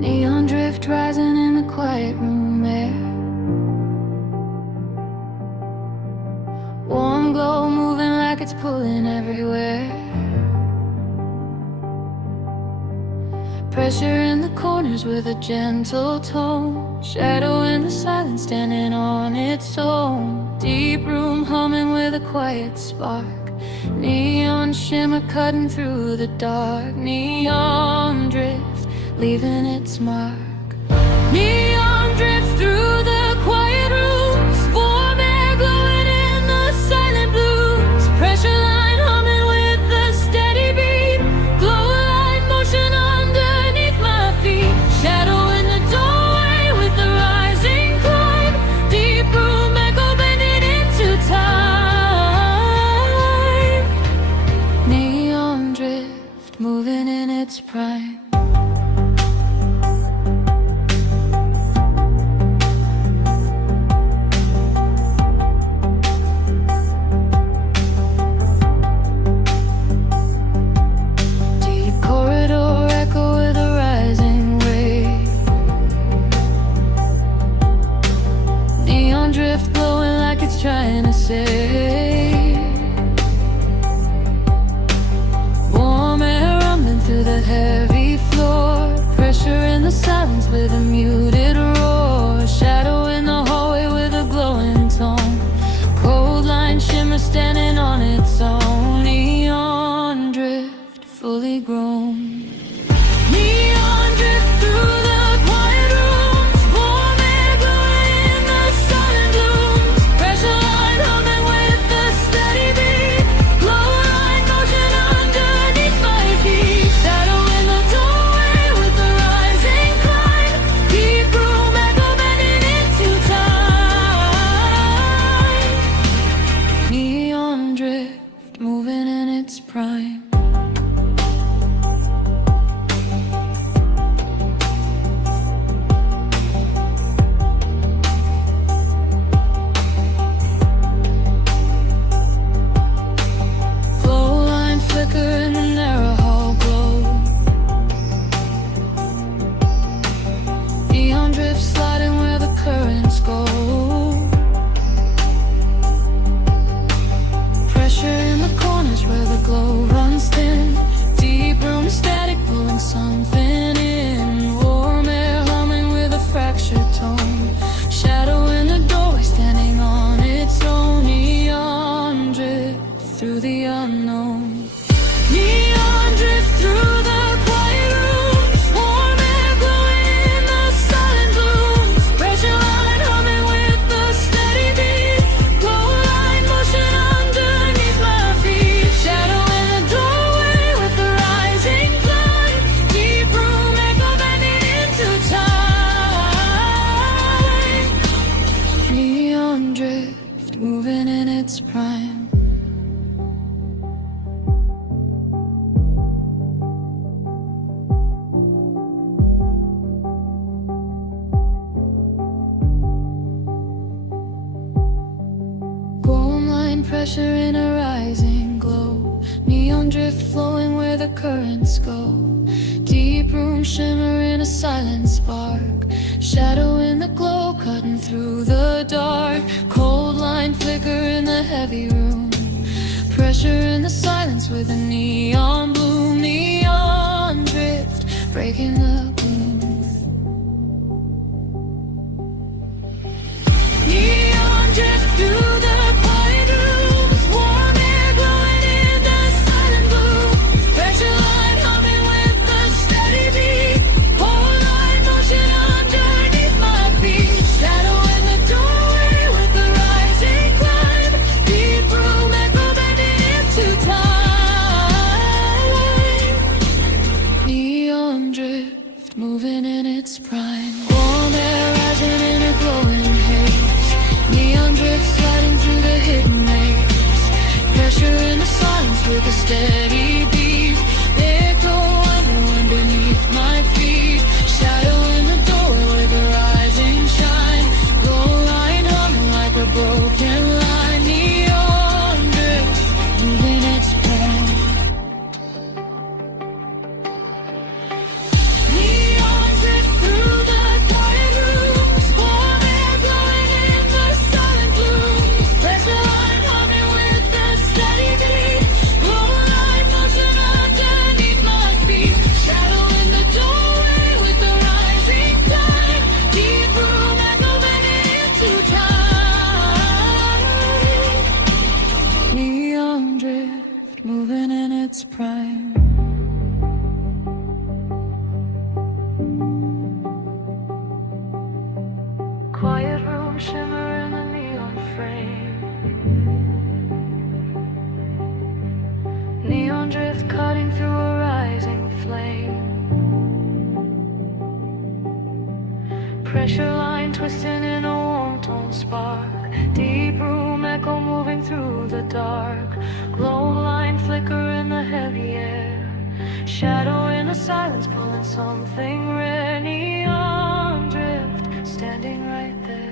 Neon drift rising in the quiet room air. Warm glow moving like it's pulling everywhere. Pressure in the corners with a gentle tone. Shadow in the silence standing on its own. Deep room humming with a quiet spark. Neon shimmer cutting through the dark. Neon drift leaving its mark. Neon drift through the quiet rooms. Warm air glowing in the silent blues. Pressure line humming with a steady beat. Glow light motion underneath my feet. Shadow in the doorway with the rising climb. Deep room echo bending into time. Neon drift moving in its prime. Drift blowing like it's trying to say. Warm air rumbling through the heavy floor. Pressure in the silence with a muted roar. Shadow in the hallway with a glowing tone. Cold line shimmer standing on its own. Neon drift fully grown. Neon drift through the quiet rooms. Warm air glowing in the silent blooms. Pressure line humming with the steady beat. Glow line motion underneath my feet. Shadow in the doorway with the rising climb. Deep room echo bending into time. Neon drift moving in its prime. In the narrow hall glow. Neon drift sliding where the currents go. Pressure in the corners where the glow runs thin. Deep room static pulling something in. Warm air humming with a fractured tone. Shadow in the doorway standing on its own. Neon drift through the unknown. Neon drift through the quiet rooms. Warm air glowing in the silent blooms. Pressure line humming with the steady beat. Glow line motion underneath my feet. Shadow in the doorway with the rising climb. Deep room echo bending into time. Neon drift moving in its prime. Pressure in a rising glow. Neon drift flowing where the currents go. Deep room shimmer in a silent spark. Shadow in the glow cutting through the dark. Cold line flicker in the heavy room. Pressure in the silence with a neon bloom. Neon drift breaking the gloom. Neon drift through the quiet room. Moving in its prime. Warm air rising in a glowing haze. Neon drift sliding through the hidden maze. Pressure in the silence with a steady beat. Echo underwind beneath my feet. Shadow in the doorway with a rising shine. Glow line humming like a broken line. Neon drift moving its prime. Neon drift Pressure line twisting in a warm tone spark. Deep room echo moving through the dark. Glow line flicker in the heavy air. Shadow in the silence pulling something rare. Neon drift standing right there.